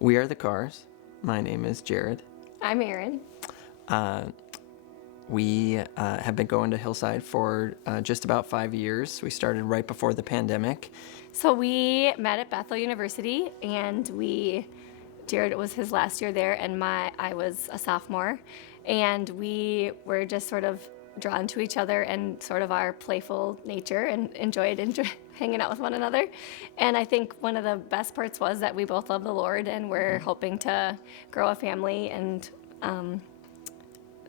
We are the Cars. My name is Jared. I'm Erin. We have been going to Hillside for just about 5 years. We started right before the pandemic. So we met at Bethel University, and Jared, it was his last year there, and I was a sophomore, and we were just sort of drawn to each other and sort of our playful nature and enjoyed hanging out with one another. And I think one of the best parts was that we both love the Lord, and we're hoping to grow a family and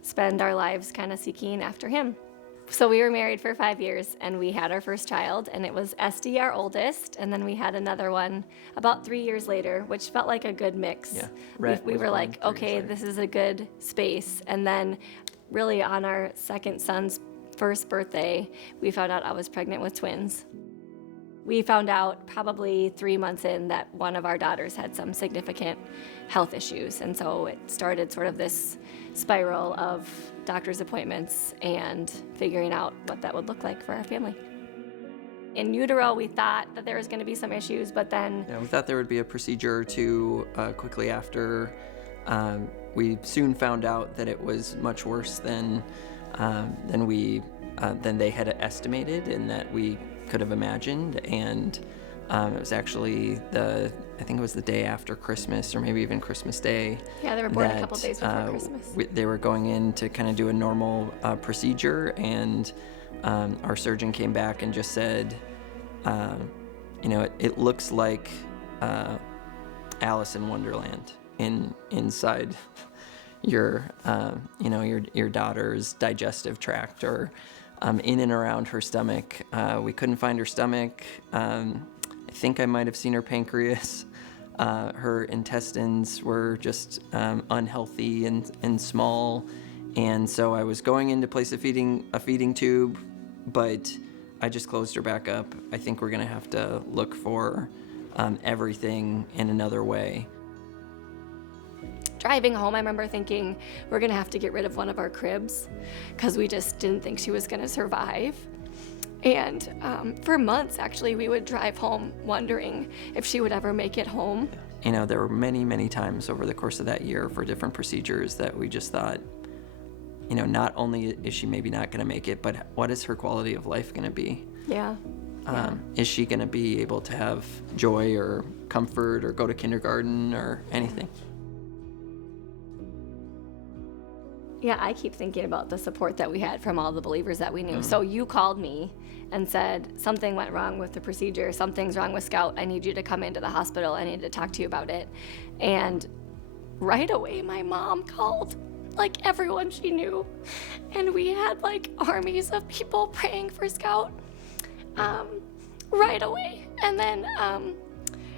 spend our lives kind of seeking after him. So we were married for 5 years, and we had our first child, and it was Esty, our oldest, and then we had another one about 3 years later, which felt like a good mix. Yeah. We were like, okay, this is a good space. And then really on our second son's first birthday, we found out I was pregnant with twins. We found out probably 3 months in that one of our daughters had some significant health issues, and so it started sort of this spiral of doctor's appointments and figuring out what that would look like for our family. In utero, we thought that there was going to be some issues, but then... Yeah, we thought there would be a procedure or two quickly after. We soon found out that it was much worse than they had estimated and that we could have imagined. And it was actually I think it was the day after Christmas, or maybe even Christmas Day. Yeah, they were born a couple days before Christmas. They were going in to kind of do a normal procedure, and our surgeon came back and just said, it looks like Alice in Wonderland inside your daughter's digestive tract, or in and around her stomach. We couldn't find her stomach. I think I might have seen her pancreas. Her intestines were just unhealthy and small, and so I was going in to place a feeding tube, but I just closed her back up. I think we're gonna have to look for everything in another way. Driving home, I remember thinking we're gonna have to get rid of one of our cribs because we just didn't think she was gonna survive. And for months, actually, we would drive home wondering if she would ever make it home. There were many, many times over the course of that year for different procedures that we just thought, not only is she maybe not gonna make it, but what is her quality of life gonna be? Yeah. Is she gonna be able to have joy or comfort or go to kindergarten or anything? Yeah, I keep thinking about the support that we had from all the believers that we knew. Mm-hmm. So you called me and said, something went wrong with the procedure, something's wrong with Scout, I need you to come into the hospital, I need to talk to you about it. And right away, my mom called, like everyone she knew. And we had like armies of people praying for Scout right away. And then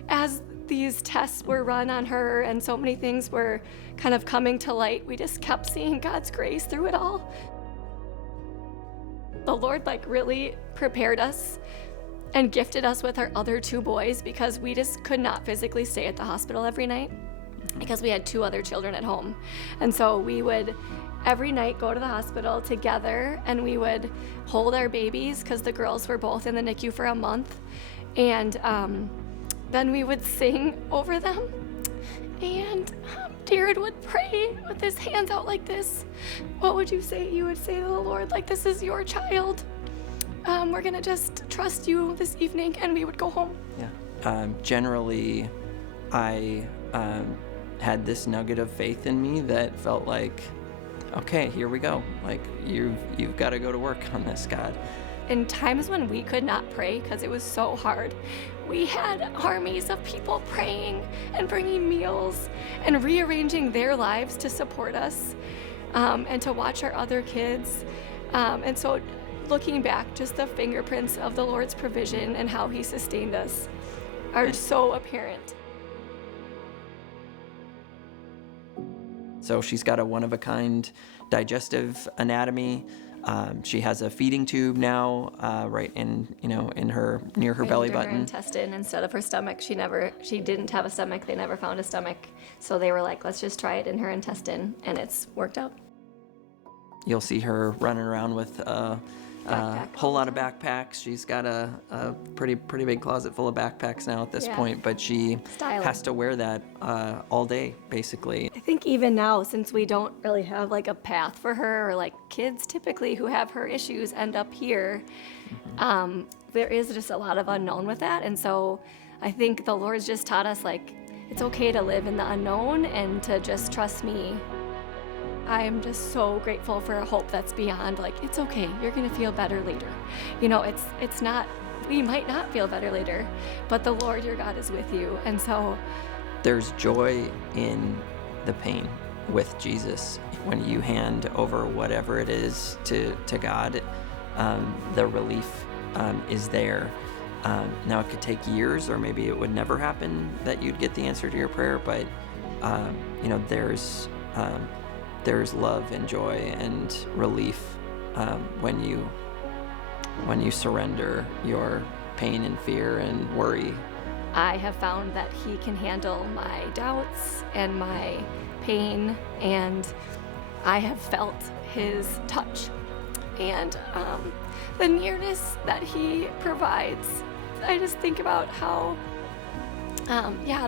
as these tests were run on her and so many things were kind of coming to light, we just kept seeing God's grace through it all. The Lord really prepared us and gifted us with our other two boys, because we just could not physically stay at the hospital every night because we had two other children at home. And so we would every night go to the hospital together, and we would hold our babies because the girls were both in the NICU for a month. And then we would sing over them, and Jared would pray with his hands out like this. What would you say? You would say to the Lord, this is your child. We're gonna just trust you this evening, and we would go home. Yeah. Generally, I had this nugget of faith in me that felt like, okay, here we go. You've got to go to work on this, God. In times when we could not pray because it was so hard, we had armies of people praying and bringing meals and rearranging their lives to support us and to watch our other kids. And so looking back, just the fingerprints of the Lord's provision and how he sustained us are so apparent. So she's got a one-of-a-kind digestive anatomy. She has a feeding tube now, right in her near her belly button. Her intestine instead of her stomach. She didn't have a stomach. They never found a stomach, so they were like, let's just try it in her intestine, and it's worked out. You'll see her running around with Backpack whole all lot the of time. backpacks. She's got a pretty big closet full of backpacks now at this Yeah. point, but she Styling. has to wear that all day, basically. I think even now, since we don't really have like a path for her, or like kids typically who have her issues end up here, there is just a lot of unknown with that. And so I think the Lord's just taught us like it's okay to live in the unknown and to just trust me. I am just so grateful for a hope that's beyond like it's okay, you're gonna feel better later. You know, it's not, we might not feel better later, but the Lord your God is with you. And so There's joy in the pain with Jesus. When you hand over whatever it is to God, the relief is there. Now, it could take years, or maybe it would never happen that you'd get the answer to your prayer, but there's love and joy and relief when you surrender your pain and fear and worry. I have found that he can handle my doubts and my pain, and I have felt his touch and the nearness that he provides. I just think about how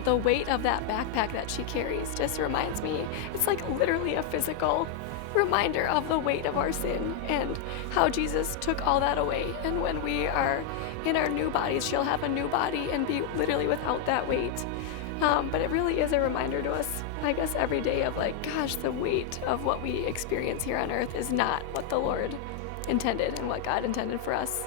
the weight of that backpack that she carries just reminds me, it's like literally a physical reminder of the weight of our sin and how Jesus took all that away. And when we are in our new bodies, she'll have a new body and be literally without that weight. But it really is a reminder to us, I guess, every day of like, gosh, the weight of what we experience here on earth is not what the Lord intended and what God intended for us.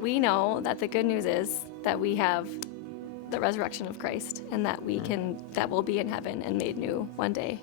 We know that the good news is that we have the resurrection of Christ and that that we'll be in heaven and made new one day.